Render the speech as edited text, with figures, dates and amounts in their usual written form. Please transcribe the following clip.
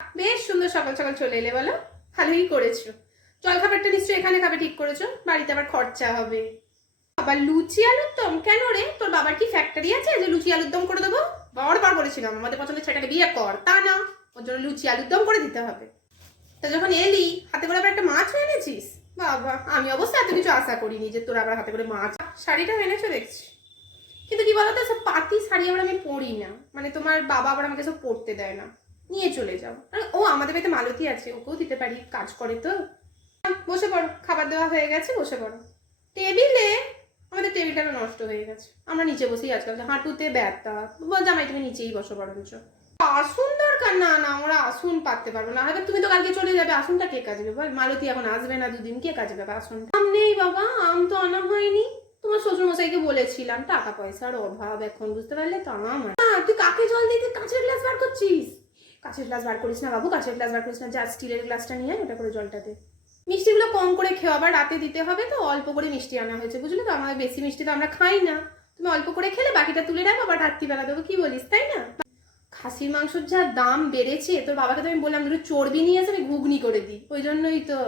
বেশ সুন্দর সকাল সকাল চলে এলে বলো, ভালোই করেছো। জলখাবারটা নিশ্চয়ই এখানে খাবে, ঠিক করেছো? বাড়িতে আবার খরচা হবে। আবার লুচি আলুর দম কেন রে? তোর বাবার কি ফ্যাক্টরি আছে যে লুচি আলুর দম করে দেবো? বারবার বলেছিলাম আমাদের পছন্দের ছেলেটাকে বিয়ে কর, তা না, ওর জন্য লুচি আলুর দম করে দিতে হবে। তা যখন এলি হাতে করে আবার একটা মাছ এনেছিস, বাবা আমি অবশ্য এত কিছু আশা করিনি যে তোর আবার হাতে করে মাছ। শাড়িটা এনেছো দেখছি, কিন্তু কি বলতো, সব পাতি শাড়ি আবার আমি পরি না, মানে তোমার বাবা আবার আমাকে সব পরতে দেয় না। নিয়ে চলে যাও। ও আমাদের বাড়িতে মালতী আছে, ওকেও দিতে পারি, কাজ করে তো। বসে পড়ো, খাবার দেওয়া হয়ে গেছে, বসে পড়ো। টেবিলে আমাদের টেবিলটা নষ্ট হয়ে গেছে, আমরা নিচে বসেই আজকাল হাঁটুতে ব্যথা। জামাই তুমি নিচেই বসো বরঞ্চ। আসুন দরকার না, না আমরা আসুন পাততে পারবো না। এবার তুমি তো কালকে চলে যাবে, আসুনটা কে কাজবে বল? মালতী এখন আসবে না দুদিন, কে কাজবে আসুন? আম নেই বাবা, আম তো আনা হয়নি। তোমার শ্বশুর মশাইকে বলেছিলাম, টাকা পয়সার অভাব এখন, বুঝতে পারলে তো। আমার তুই কাকে জল দিতে কাঁচের গ্লাস বার করছিস? কাঁচের গ্লাস বার করিস না বাবু, কাঁচের গ্লাস বার করিস না, যা স্টিলের গ্লাসটা নিয়ে ওটা করে জলটা দে। মিষ্টিগুলো কম করে খেও, আবার রাতে দিতে হবে তো, অল্প করে মিষ্টি আনা হয়েছে, বুঝলে তো? আমাদের বেশি মিষ্টি তো আমরা খাই না, তুমি অল্প করে খেলে বাকিটা তুলে রাখো, আবার রাত্রিবেলা দেবো, কি বলিস? তাই না? খাসির মাংসের যা দাম বেড়েছে, তোর বাবাকে তো আমি বললাম একটু চর্বি নিয়ে এসে আমি ঘুগনি করে দিই, ওই জন্যই তো।